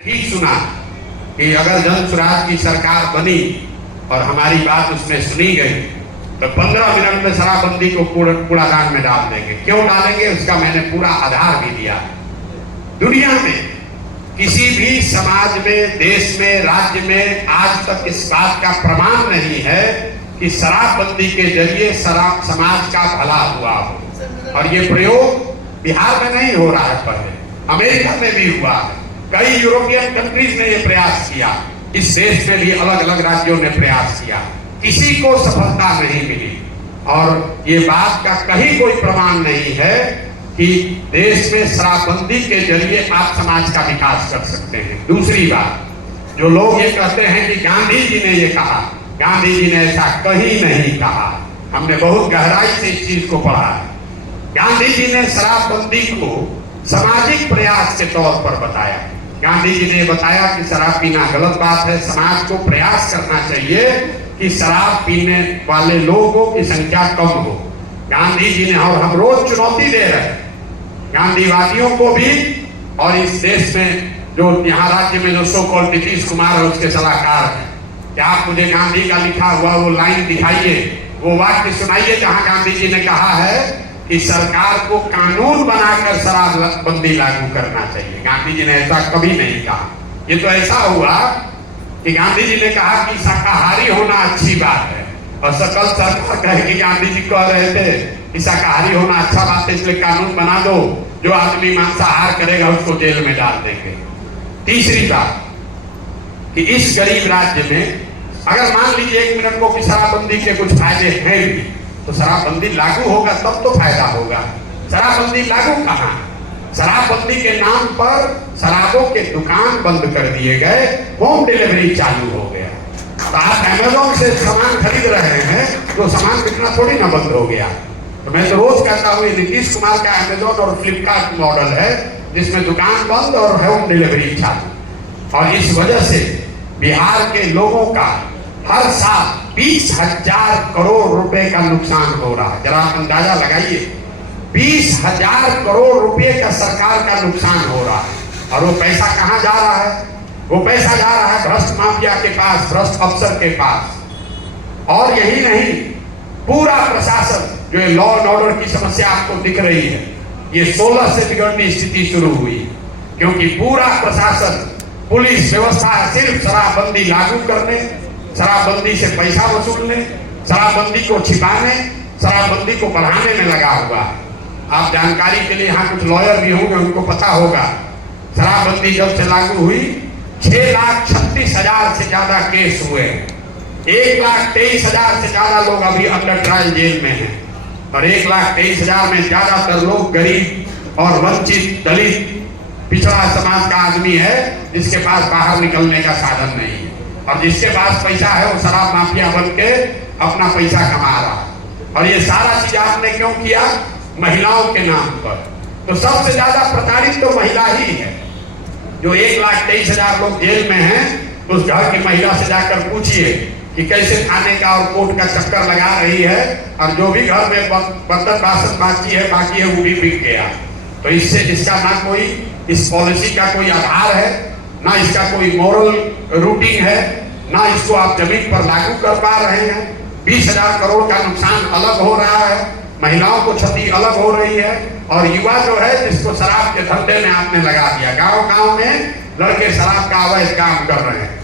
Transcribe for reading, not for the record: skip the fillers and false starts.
ठीक सुना कि अगर जन स्वराज की सरकार बनी और हमारी बात उसमें सुनी गई तो 15 मिनट में शराबबंदी को कूड़ादान में डाल देंगे। क्यों डालेंगे उसका मैंने पूरा आधार भी दिया। दुनिया में किसी भी समाज में, देश में, राज्य में आज तक इस बात का प्रमाण नहीं है कि शराबबंदी के जरिए समाज का भला हुआ हो। और ये प्रयोग बिहार में नहीं हो रहा है, पहले अमेरिका में भी हुआ है, कई यूरोपियन कंट्रीज ने यह प्रयास किया, इस देश में भी अलग अलग राज्यों ने प्रयास किया, किसी को सफलता नहीं मिली। और ये बात का कहीं कोई प्रमाण नहीं है कि देश में शराबबंदी के जरिए आप समाज का विकास कर सकते हैं। दूसरी बात, जो लोग ये कहते हैं कि गांधी जी ने ये कहा, गांधी जी ने ऐसा कहीं नहीं कहा। हमने बहुत गहराई से इस चीज को पढ़ा है। गांधी जी ने शराबबंदी को सामाजिक प्रयास के तौर पर बताया। गांधी जी ने बताया कि शराब पीना गलत बात है, समाज को प्रयास करना चाहिए कि शराब पीने वाले लोगों की संख्या कम हो। गांधी जी ने, और हम रोज चुनौती दे रहे हैं गांधीवादियों को भी, और इस देश में जो यहाँ राज्य में जो सो कॉल्ड नीतीश कुमार है उसके सलाहकार हैं, कि आप मुझे गांधी का लिखा हुआ वो लाइन दिखाइए, वो वाक्य सुनाइए जहां गांधी जी ने कहा है कि सरकार को कानून बनाकर शराबबंदी लागू करना चाहिए। गांधी जी ने ऐसा कभी नहीं कहा। ये तो ऐसा हुआ कि गांधी जी ने कहा कि शाकाहारी होना अच्छी बात है, और सकल सरकार कहे कि गांधी जी कह रहे थे कि शाकाहारी होना अच्छा बात है, इसलिए कानून बना दो, जो आदमी मांसाहार करेगा उसको जेल में डाल देंगे। तीसरी बात कि इस गरीब राज्य में अगर मान लीजिए 1 मिनट को कि शराबबंदी के कुछ फायदे हैं भी, तो शराबबंदी लागू होगा तब तो फायदा होगा। शराबबंदी लागू कहाँ? शराबबंदी के नाम पर शराबों के दुकान बंद कर दिए गए, होम डिलीवरी चालू हो गया। तो आप अमेजोन से सामान खरीद रहे हैं तो सामान बिकना थोड़ी ना बंद हो गया। तो मैं तो रोज कहता हूँ नीतीश कुमार का अमेजोन और फ्लिपकार्ट मॉडल है जिसमें दुकान बंद और होम डिलीवरी चालू। और इस वजह से बिहार के लोगों का हर साल 20,000 करोड़ रुपए का नुकसान हो रहा है। जरा अंदाजा लगाइए, 20,000 करोड़ रुपए का सरकार का नुकसान हो रहा है। और वो पैसा कहां जा रहा है? वो पैसा जा रहा है भ्रष्ट माफिया के पास, भ्रष्ट अफसर के पास। और यही नहीं, पूरा प्रशासन, जो ये लॉ एंड ऑर्डर की समस्या आपको दिख रही है, ये 16 से बिगड़नी स्थिति शुरू हुई, क्योंकि पूरा प्रशासन, पुलिस व्यवस्था सिर्फ शराबबंदी लागू करने, शराबबंदी से पैसा वसूलने, शराबबंदी को छिपाने, शराबबंदी को बढ़ाने में लगा हुआ है। आप जानकारी के लिए यहाँ कुछ लॉयर भी होंगे, उनको पता होगा शराबबंदी जब से लागू हुई 6,36,000 से ज्यादा केस हुए, 1,23,000 से ज्यादा लोग अभी अंडर ट्रायल जेल में हैं, और 1,23,000 में ज्यादातर लोग गरीब और वंचित, दलित, पिछड़ा समाज का आदमी है जिसके पास बाहर निकलने का साधन नहीं है, और जिसके पास पैसा है वो शराब माफिया बन के अपना पैसा कमा रहा है। और ये सारा चीज आपने क्यों किया? महिलाओं के नाम पर। तो सबसे ज्यादा प्रताड़ित तो महिला ही है। जो 1,23,000 लोग जेल में हैं, तो उस घर की महिला से जाकर पूछिए कि कैसे खाने का और कोर्ट का चक्कर लगा रही है, और जो भी घर में बर्तन बासन बाकी है वो भी बिक गया। तो इससे इसका ना कोई इस पॉलिसी का कोई आधार है, ना इसका कोई मॉरल रूटिंग है, ना इसको आप जमीन पर लागू कर पा रहे हैं। 20,000 करोड़ का नुकसान अलग हो रहा है, महिलाओं को क्षति अलग हो रही है, और युवा जो है जिसको शराब के धंधे में आपने लगा दिया। गांव गांव में लड़के शराब का अवैध काम कर रहे हैं।